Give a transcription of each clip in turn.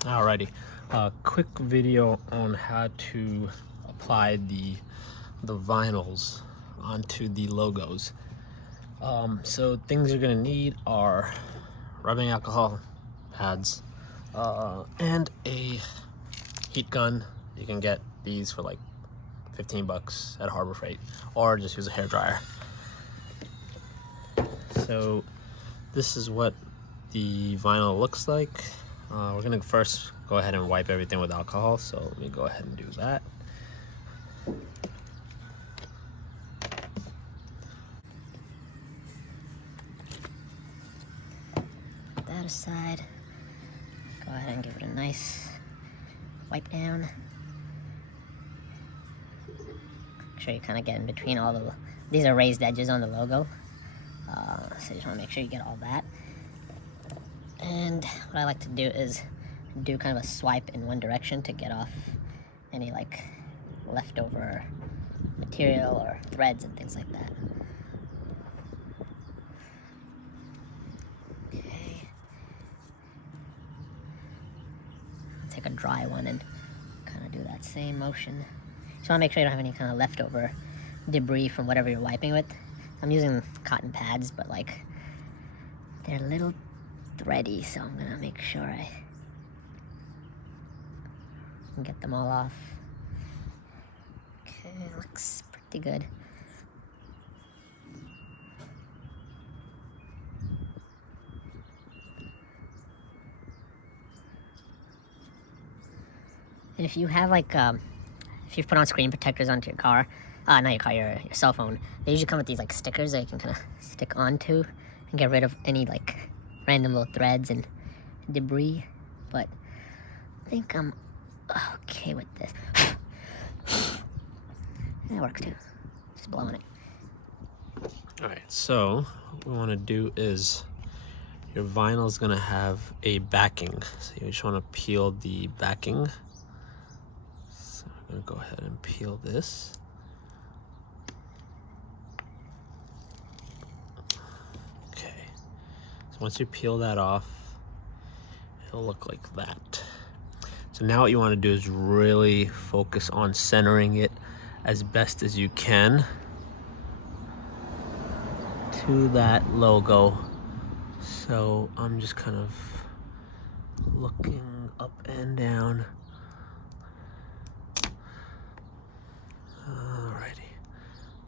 Alrighty, quick video on how to apply the vinyls onto the logos. So things you're gonna need are rubbing alcohol pads and a heat gun. You can get these for like 15 bucks at Harbor Freight, or just use a hair dryer. So this is what the vinyl looks like. We're gonna first go ahead and wipe everything with alcohol, so let me go ahead and do that. Put that aside. Go ahead and give it a nice wipe down. Make sure you kind of get in between all the, these are raised edges on the logo. So you just want to make sure you get all that. And what I like to do is do kind of a swipe in one direction to get off any like leftover material or threads and things like that. Okay. Take a dry one and kind of do that same motion. Just want to make sure you don't have any kind of leftover debris from whatever you're wiping with. I'm using cotton pads, but like they're a little thready, so I'm gonna make sure I can get them all off. Okay, looks pretty good. And if you have like, if you've put on screen protectors onto your car, not your car, your cell phone, they usually come with these like stickers that you can kind of stick onto and get rid of any like random little threads and debris. But I think I'm okay with this. That works too. Just blowing it. Alright, so what we want to do is your vinyl is going to have a backing. So you just want to peel the backing. So I'm going to go ahead and peel this. Okay, so once you peel that off, it'll look like that. So now what you want to do is really focus on centering it as best as you can to that logo. So I'm just kind of looking up and down. Alrighty,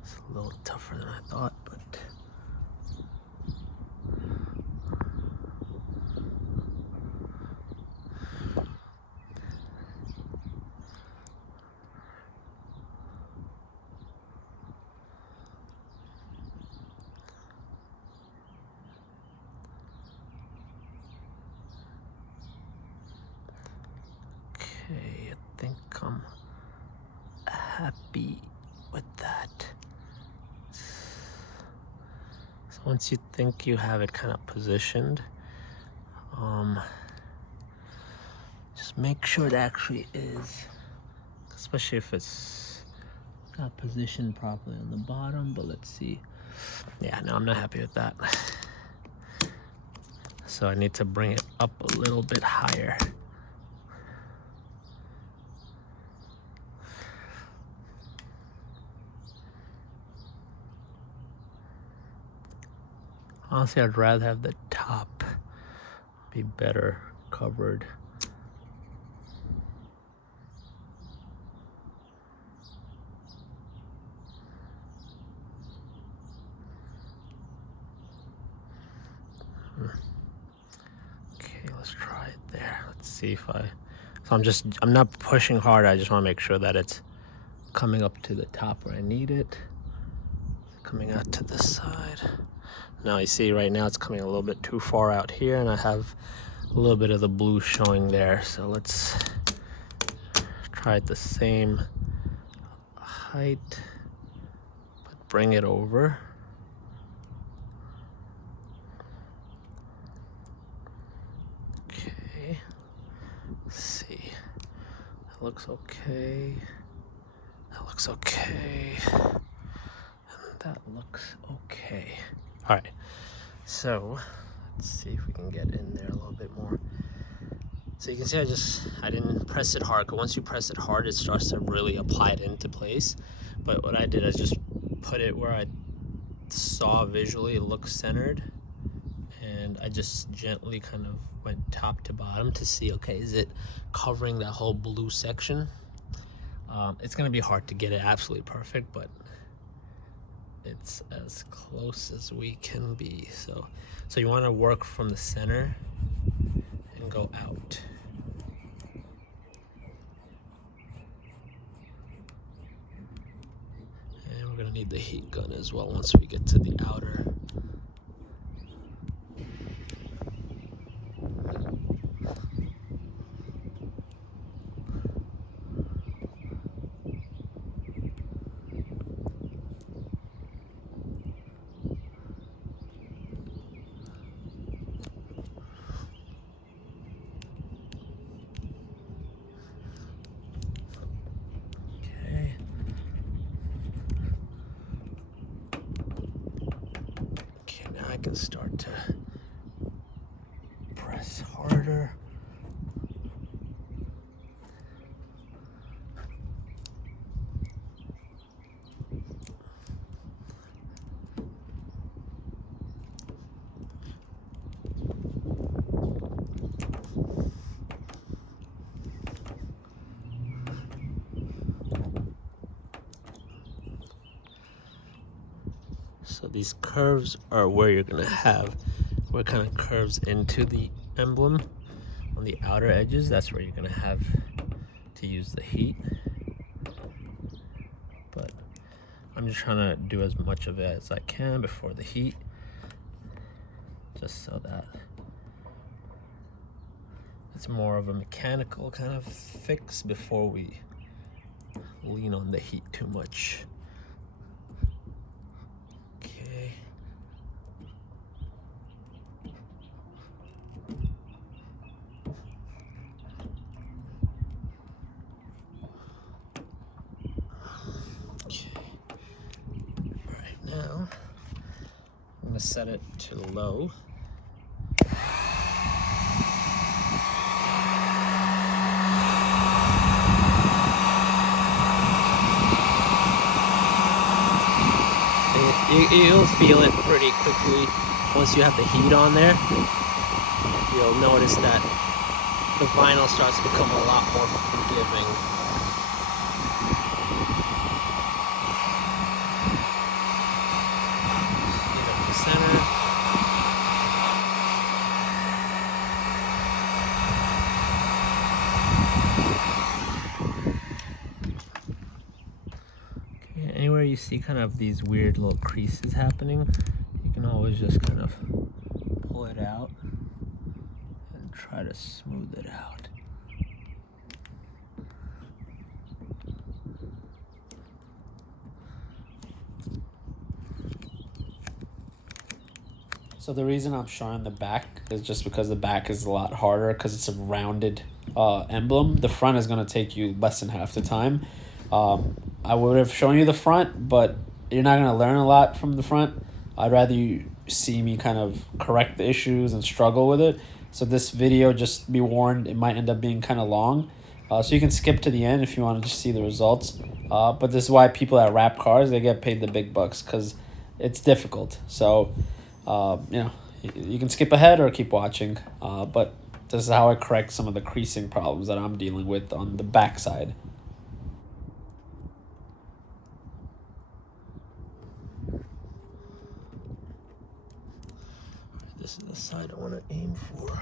it's a little tougher than I thought, but okay, I think I'm happy with that. So once you think you have it kind of positioned, just make sure it actually is, especially if it's not positioned properly on the bottom. But let's see. Yeah, no, I'm not happy with that. So I need to bring it up a little bit higher. Honestly, I'd rather have the top be better covered. Okay, let's try it there. Let's see if I'm not pushing hard. I just want to make sure that it's coming up to the top where I need it. Coming out to this side. Now you see right now it's coming a little bit too far out here, and I have a little bit of the blue showing there. So let's try it the same height, but bring it over. Okay, let's see. That looks okay. That looks okay. And that looks okay. All right, so let's see if we can get in there a little bit more. So you can see I didn't press it hard, because once you press it hard, it starts to really apply it into place. But what I did is just put it where I saw visually it looks centered, and I just gently kind of went top to bottom to see, okay, is it covering that whole blue section? It's gonna be hard to get it absolutely perfect, but it's as close as we can be. So you want to work from the center and go out. And we're gonna need the heat gun as well once we get to the outer. I can start to press harder. So these curves are where you're gonna have, where it kind of curves into the emblem on the outer edges. That's where you're gonna have to use the heat. But I'm just trying to do as much of it as I can before the heat, just so that it's more of a mechanical kind of fix before we lean on the heat too much. Now, I'm going to set it to low. You'll feel it pretty quickly once you have the heat on there. You'll notice that the vinyl starts to become a lot more forgiving. Anywhere you see kind of these weird little creases happening, you can always just kind of pull it out and try to smooth it out. So the reason I'm showing the back is just because the back is a lot harder because it's a rounded emblem. The front is going to take you less than half the time. I would have shown you the front, but you're not going to learn a lot from the front. I'd rather you see me kind of correct the issues and struggle with it. So this video, just be warned, it might end up being kind of long. So you can skip to the end if you want to just see the results. But this is why people that wrap cars, they get paid the big bucks, because it's difficult. So, you can skip ahead or keep watching. But this is how I correct some of the creasing problems that I'm dealing with on the back side. This is the side I want to aim for.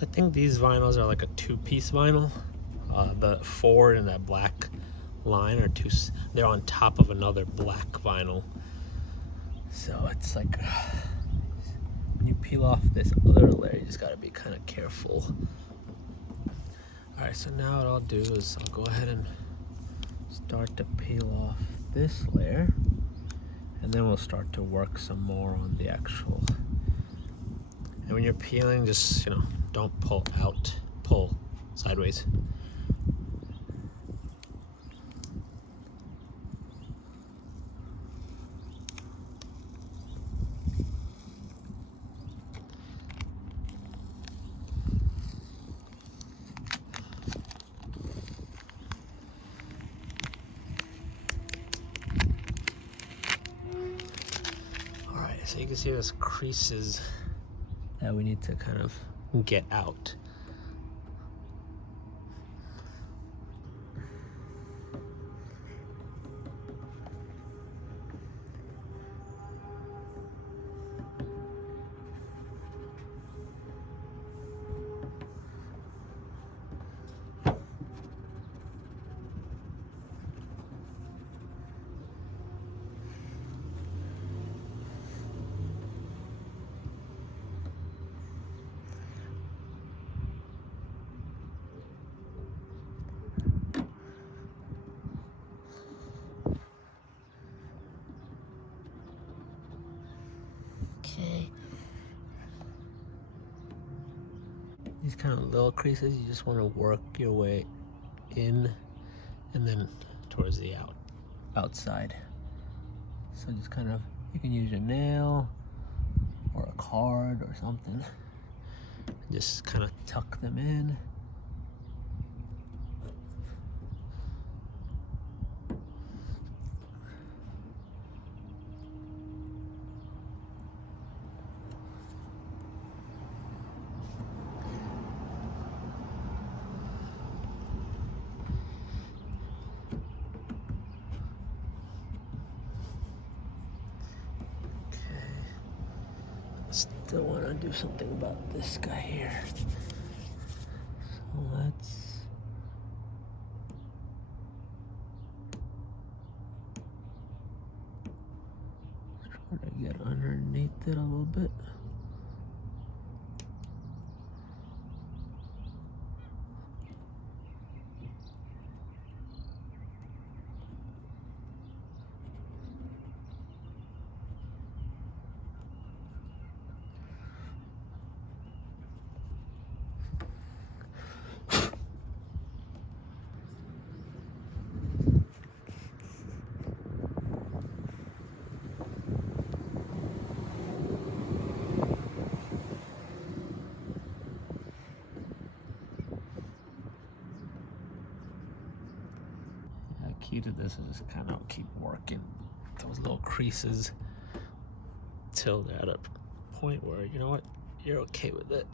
I think these vinyls are like a two-piece vinyl. The forward and that black line are they're on top of another black vinyl. So it's like when you peel off this other layer, you just gotta be kind of careful. All right, so now what I'll do is I'll go ahead and start to peel off this layer, and then we'll start to work some more on the actual. And when you're peeling, just, you know, don't pull out, pull sideways. So you can see those creases that we need to kind of get out. Okay. These kind of little creases, you just want to work your way in and then towards the outside. So just kind of, you can use your nail or a card or something. Just kind of tuck them in. Still want to do something about this guy here. So let's try to get underneath it a little bit. Key to this is just kind of keep working those little creases till they're at a point where, you know what, you're okay with it.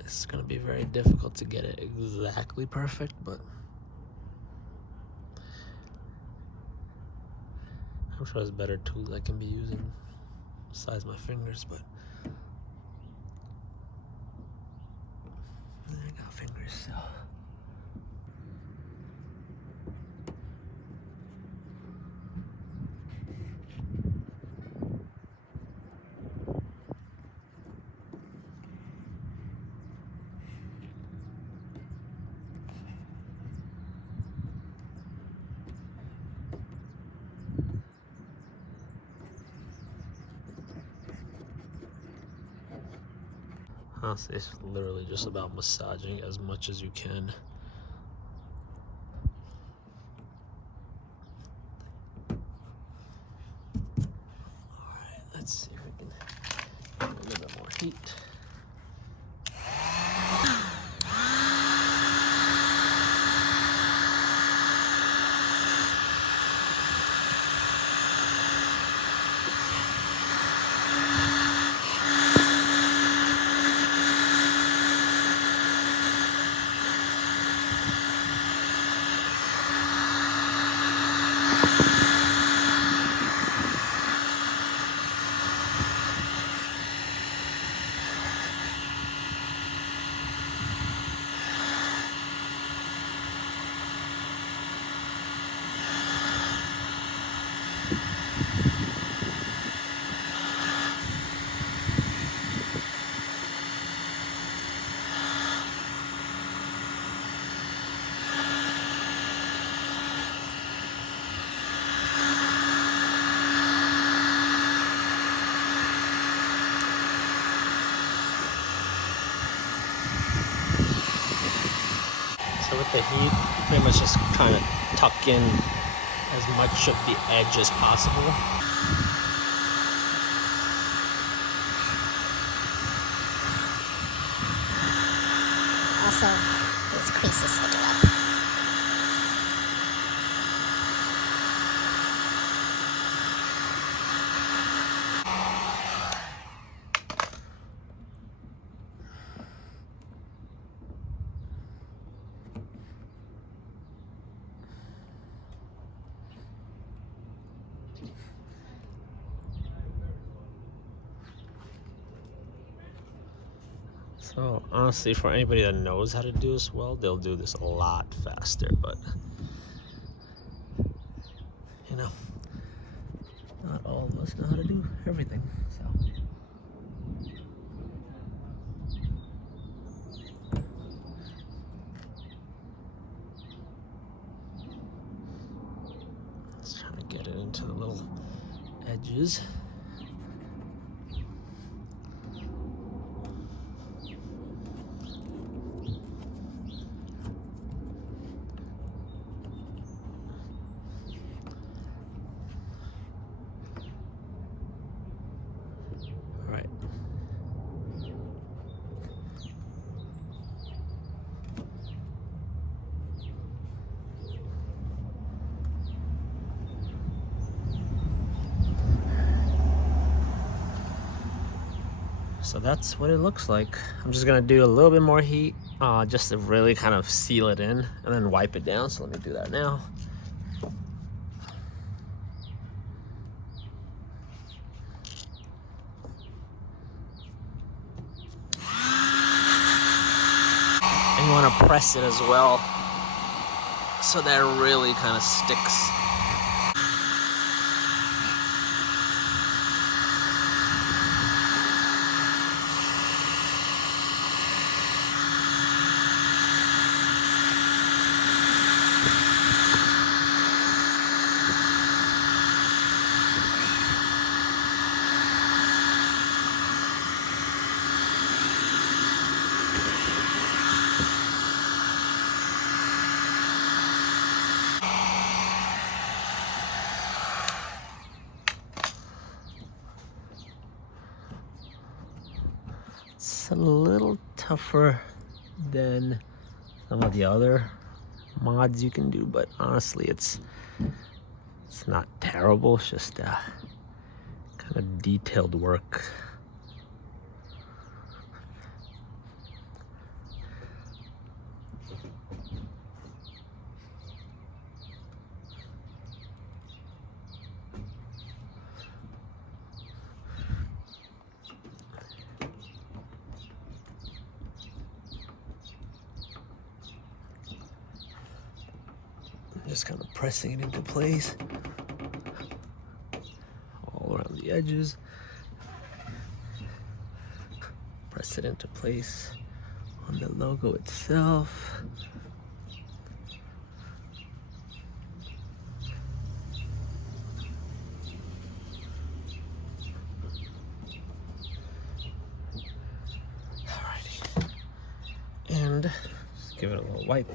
It's gonna be very difficult to get it exactly perfect, but I'm sure there's better tools I can be using besides my fingers, but I got fingers, so. Honestly, it's literally just about massaging as much as you can. Alright, let's see if we can get a little bit more heat. So with the heat, pretty much just trying to tuck in as much of the edge as possible. Also, these creases sticking up. So honestly, for anybody that knows how to do this well, they'll do this a lot faster, but you know, not all of us know how to do everything, so. Let's try to get it into the little edges. Right. So that's what it looks like. I'm just gonna do a little bit more heat just to really kind of seal it in and then wipe it down. So let me do that now. And you want to press it as well so that it really kind of sticks. It's a little tougher than some of the other mods you can do, but honestly, it's not terrible. It's just kind of detailed work. Just kind of pressing it into place all around the edges. Press it into place on the logo itself. Alrighty. And just give it a little wipe.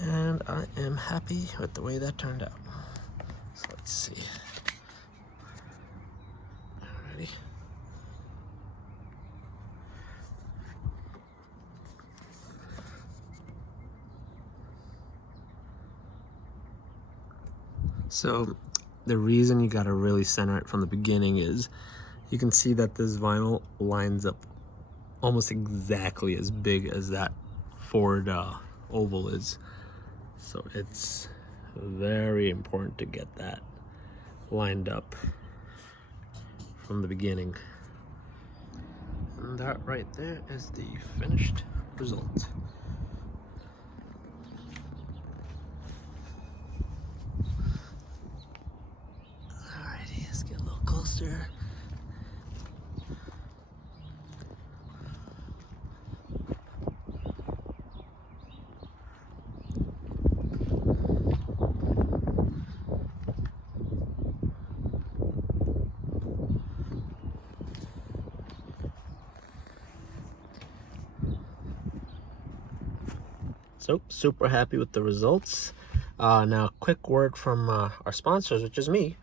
And I am happy with the way that turned out. So let's see. Alrighty. So the reason you gotta really center it from the beginning is you can see that this vinyl lines up almost exactly as big as that Ford oval is. So it's very important to get that lined up from the beginning. And that right there is the finished result. Alrighty, let's get a little closer. So super happy with the results. Now quick word from our sponsors, which is me.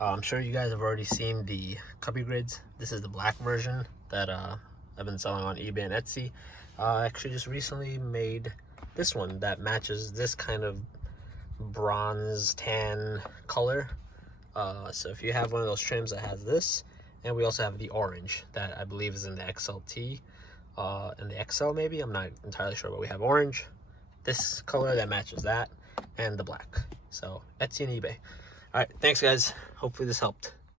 I'm sure you guys have already seen the Cubby grids. This is the black version that I've been selling on eBay and Etsy. I actually just recently made this one that matches this kind of bronze tan color. So if you have one of those trims that has this, and we also have the orange that I believe is in the XLT and the XL maybe, I'm not entirely sure, but we have orange, this color that matches that, and the black. So Etsy and eBay. All right, thanks guys, hopefully this helped.